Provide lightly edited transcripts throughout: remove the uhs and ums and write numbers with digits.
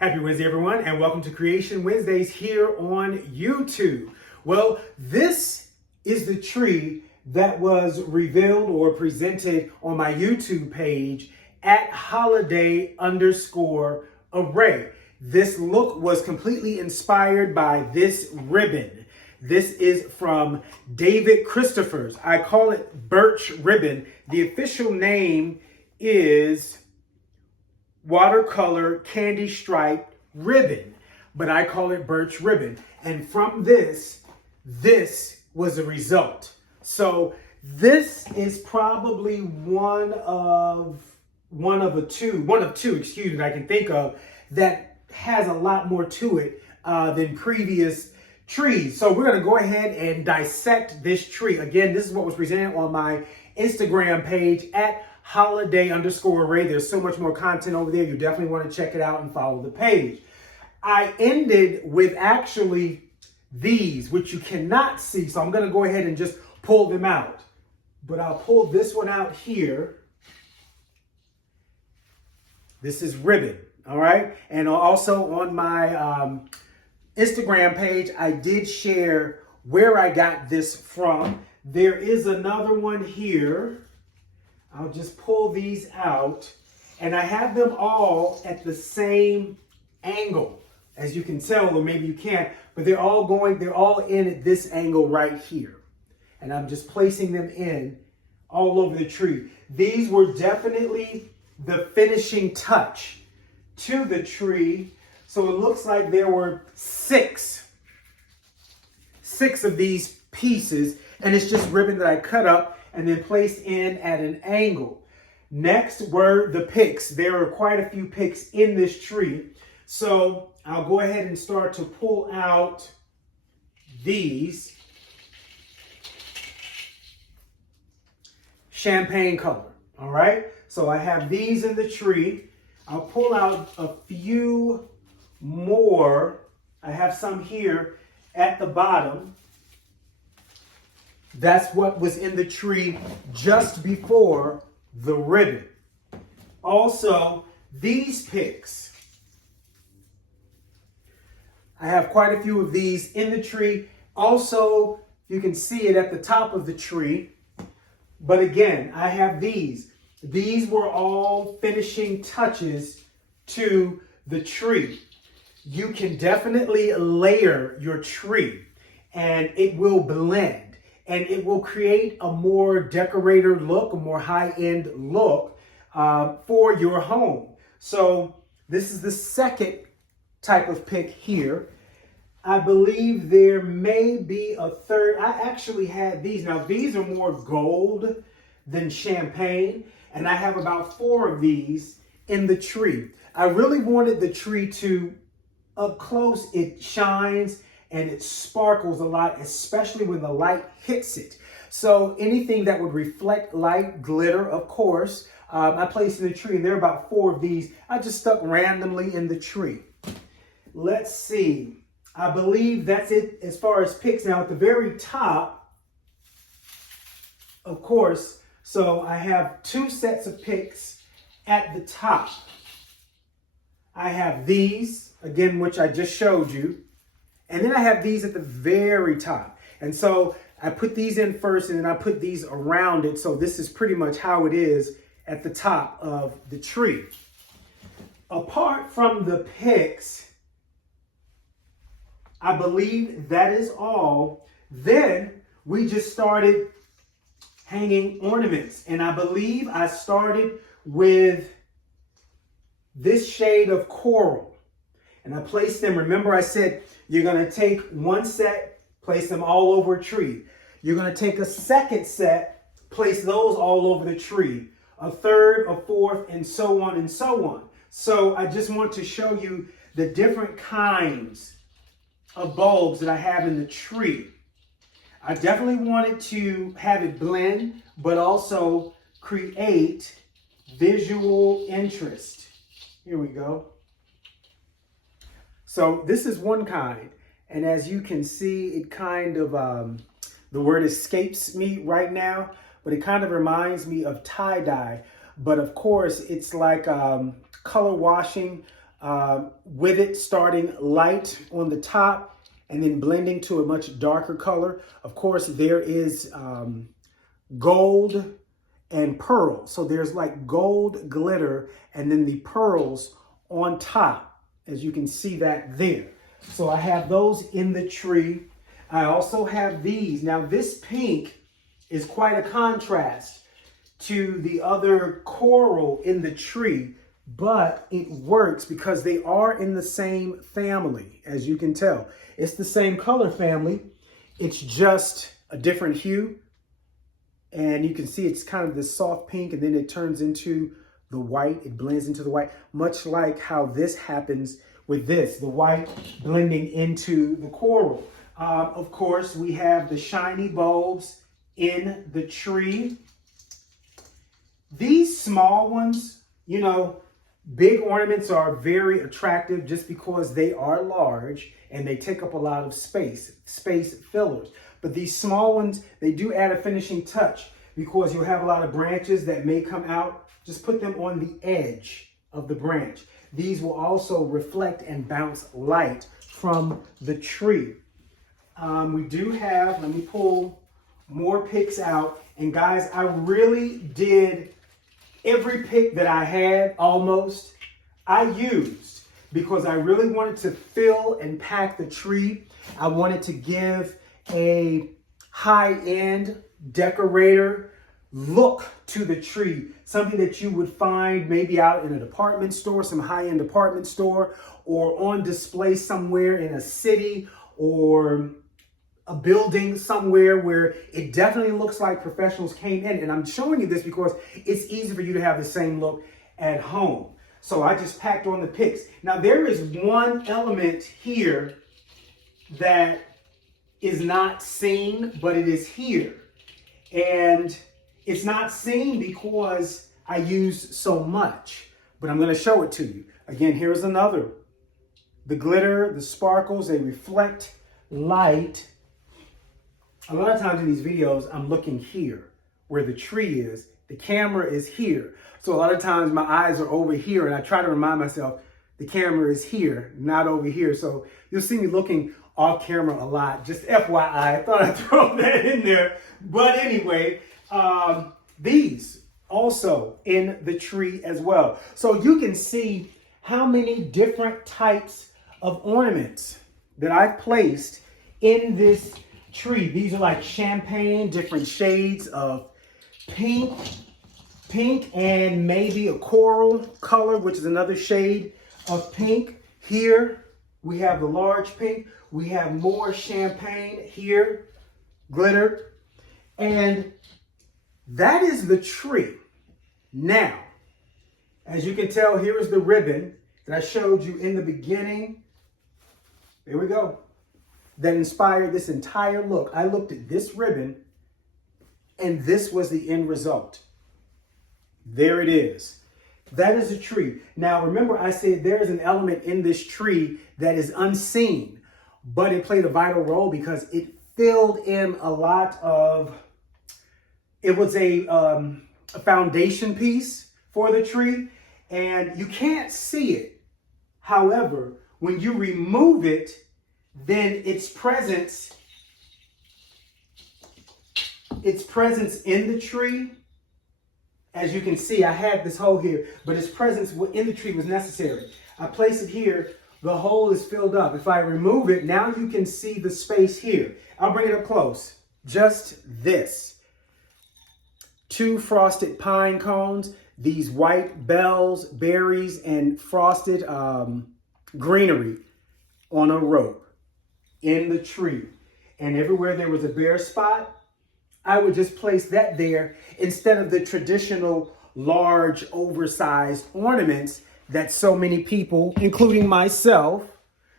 Happy Wednesday, everyone, and welcome to Creation Wednesdays here on YouTube. Well, this is the tree that was revealed or presented on my YouTube page at holiday_array. This look was completely inspired by this ribbon. This is from David Christophers. I call it birch ribbon. The official name is watercolor candy stripe ribbon, but I call it birch ribbon. And from this was the result. So this is probably one of two that I can think of that has a lot more to it than previous trees. So we're going to go ahead and dissect this tree. Again, this is what was presented on my Instagram page at holiday_array. There's so much more content over there. You definitely want to check it out and follow the page. I ended with actually these, which you cannot see. So I'm going to go ahead and just pull them out. But I'll pull this one out here. This is ribbon. All right. And also on my Instagram page, I did share where I got this from. There is another one here. I'll just pull these out, and I have them all at the same angle, as you can tell, or maybe you can't, but they're all in at this angle right here. And I'm just placing them in all over the tree. These were definitely the finishing touch to the tree. So it looks like there were six of these pieces, and it's just ribbon that I cut up and then placed in at an angle. Next were the picks. There are quite a few picks in this tree. So I'll go ahead and start to pull out these. Champagne color, all right? So I have these in the tree. I'll pull out a few more. I have some here at the bottom. That's what was in the tree just before the ribbon. Also, these picks. I have quite a few of these in the tree. Also, you can see it at the top of the tree. But again, I have these. These were all finishing touches to the tree. You can definitely layer your tree and it will blend. And it will create a more decorator look, a more high-end look for your home. So this is the second type of pick here. I believe there may be a third. I actually had these. Now, these are more gold than champagne. And I have about 4 of these in the tree. I really wanted the tree to, up close, it shines and it sparkles a lot, especially when the light hits it. So anything that would reflect light, glitter, of course, I placed in the tree, and there are about 4 of these. I just stuck randomly in the tree. Let's see. I believe that's it as far as picks. Now at the very top, of course, so I have 2 sets of picks at the top. I have these, again, which I just showed you. And then I have these at the very top. And so I put these in first, and then I put these around it. So this is pretty much how it is at the top of the tree. Apart from the picks, I believe that is all. Then we just started hanging ornaments. And I believe I started with this shade of coral. And I placed them, remember I said, you're going to take 1 set, place them all over a tree. You're going to take a second set, place those all over the tree. A third, a fourth, and so on and so on. So I just want to show you the different kinds of bulbs that I have in the tree. I definitely wanted to have it blend, but also create visual interest. Here we go. So this is one kind, and as you can see, it kind of, the word escapes me right now, but it kind of reminds me of tie-dye. But of course, it's like color washing with it starting light on the top and then blending to a much darker color. Of course, there is gold and pearl. So there's like gold glitter and then the pearls on top, as you can see that there. So I have those in the tree. I also have these. Now this pink is quite a contrast to the other coral in the tree, but it works because they are in the same family, as you can tell. It's the same color family. It's just a different hue. And you can see it's kind of this soft pink and then it turns into the white. It blends into the white, much like how this happens with this, the white blending into the coral. Of course, we have the shiny bulbs in the tree. These small ones, you know, big ornaments are very attractive just because they are large and they take up a lot of space fillers. But these small ones, they do add a finishing touch because you'll have a lot of branches that may come out. Just put them on the edge of the branch. These will also reflect and bounce light from the tree. We do have, let me pull more picks out. And guys, I really did every pick that I had almost, I used because I really wanted to fill and pack the tree. I wanted to give a high-end decorator look to the tree, something that you would find maybe out in a department store, some high-end department store, or on display somewhere in a city or a building somewhere where it definitely looks like professionals came in. And I'm showing you this because it's easy for you to have the same look at home. So I just packed on the picks. Now there is one element here that is not seen, but it is here. And it's not seen because I use so much, but I'm going to show it to you. Again, here's another. The glitter, the sparkles, they reflect light. A lot of times in these videos, I'm looking here where the tree is. The camera is here. So a lot of times my eyes are over here and I try to remind myself the camera is here, not over here. So you'll see me looking off camera a lot. Just FYI, I thought I'd throw that in there. But anyway, these also in the tree as well. So you can see how many different types of ornaments that I've placed in this tree. These are like champagne, different shades of pink and maybe a coral color, which is another shade of pink. Here we have the large pink. We have more champagne here, glitter. And that is the tree. Now, as you can tell, here is the ribbon that I showed you in the beginning. There we go. That inspired this entire look. I looked at this ribbon and this was the end result. There it is. That is a tree. Now, remember I said there is an element in this tree that is unseen, but it played a vital role because it filled in a lot of, it was a foundation piece for the tree and you can't see it. However, when you remove it, then its presence in the tree, as you can see, I had this hole here, but its presence in the tree was necessary. I place it here, the hole is filled up. If I remove it, now you can see the space here. I'll bring it up close. Just this. 2 frosted pine cones, these white bells, berries, and frosted greenery on a rope in the tree. And everywhere there was a bare spot, I would just place that there instead of the traditional large oversized ornaments that so many people, including myself,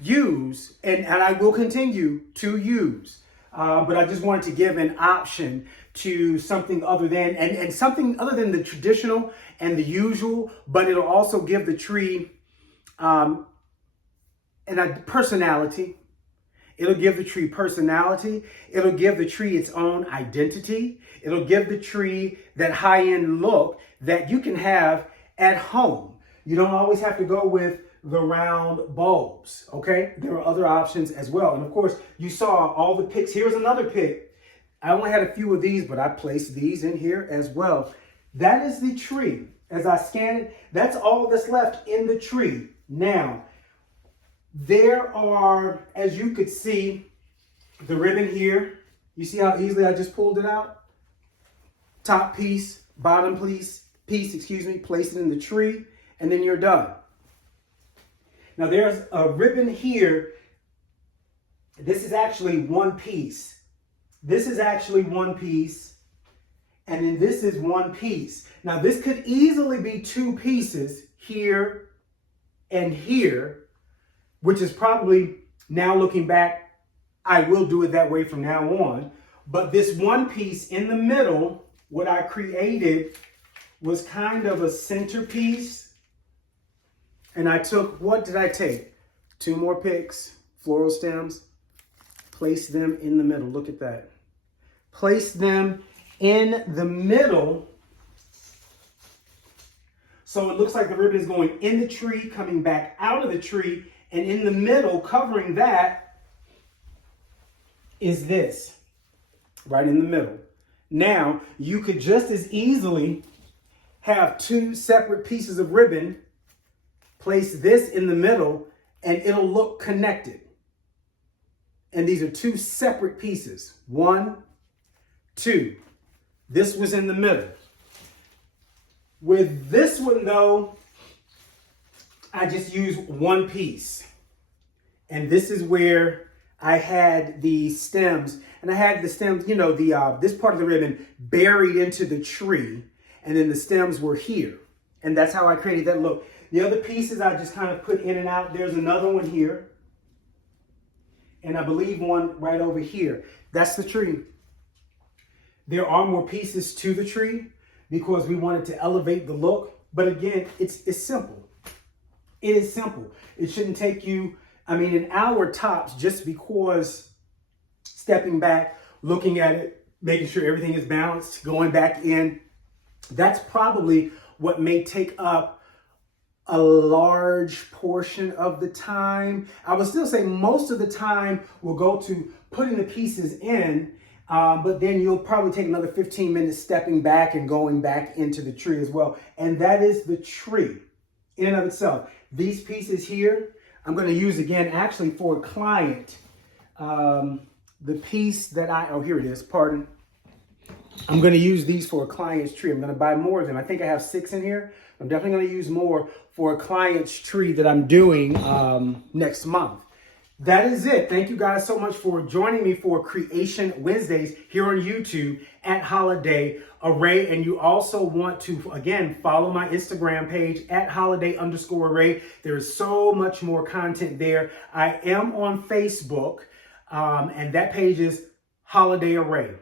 use and I will continue to use. But I just wanted to give an option to something other than, and something other than the traditional and the usual, but it'll also give the tree and a personality. It'll give the tree personality. It'll give the tree its own identity. It'll give the tree that high-end look that you can have at home. You don't always have to go with the round bulbs, okay? There are other options as well. And of course, you saw all the picks. Here's another pick. I only had a few of these, but I placed these in here as well. That is the tree. As I scan it, that's all that's left in the tree. Now, there are, as you could see, the ribbon here. You see how easily I just pulled it out? Top piece, bottom piece, place it in the tree, and then you're done. Now there's a ribbon here. This is actually one piece. This is actually one piece, and then this is one piece. Now this could easily be two pieces, here and here, which is probably, now looking back, I will do it that way from now on. But this one piece in the middle, what I created was kind of a centerpiece. And I took, what did I take? 2 more picks, floral stems, place them in the middle. Look at that. Place them in the middle. So it looks like the ribbon is going in the tree, coming back out of the tree, and in the middle, covering that, is this, right in the middle. Now, you could just as easily have 2 separate pieces of ribbon, place this in the middle, and it'll look connected. And these are 2 separate pieces. 1, 2. This was in the middle. With this one, though, I just used 1 piece. And this is where I had the stems. And I had the stems, you know, this part of the ribbon buried into the tree. And then the stems were here. And that's how I created that look. The other pieces I just kind of put in and out. There's another one here. And I believe one right over here. That's the tree. There are more pieces to the tree because we wanted to elevate the look. But again, it's simple. It is simple. It shouldn't take you, I mean, an hour tops, just because stepping back, looking at it, making sure everything is balanced, going back in. That's probably what may take up a large portion of the time. I would still say most of the time will go to putting the pieces in, but then you'll probably take another 15 minutes stepping back and going back into the tree as well. And that is the tree in and of itself. These pieces here, I'm going to use again actually for a client. The piece that here it is, pardon. I'm going to use these for a client's tree. I'm going to buy more of them. I think I have 6 in here. I'm definitely going to use more for a client's tree that I'm doing next month. That is it. Thank you guys so much for joining me for Creation Wednesdays here on YouTube at Holiday Array. And you also want to, again, follow my Instagram page at holiday_array. There is so much more content there. I am on Facebook, and that page is Holiday Array.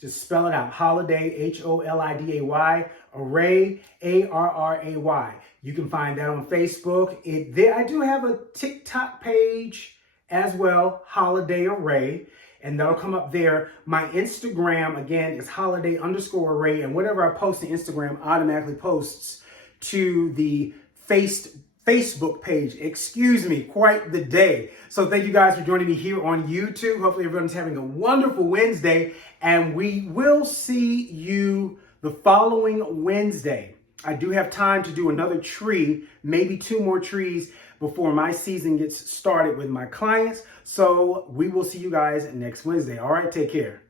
Just spell it out. Holiday, HOLIDAY, Array, ARRAY. You can find that on Facebook. I do have a TikTok page as well, Holiday Array, and that'll come up there. My Instagram, again, is holiday_array, and whatever I post to Instagram automatically posts to the Facebook page. Excuse me, quite the day. So thank you guys for joining me here on YouTube. Hopefully everyone's having a wonderful Wednesday, and we will see you the following Wednesday. I do have time to do another tree, maybe 2 more trees before my season gets started with my clients. So we will see you guys next Wednesday. All right, take care.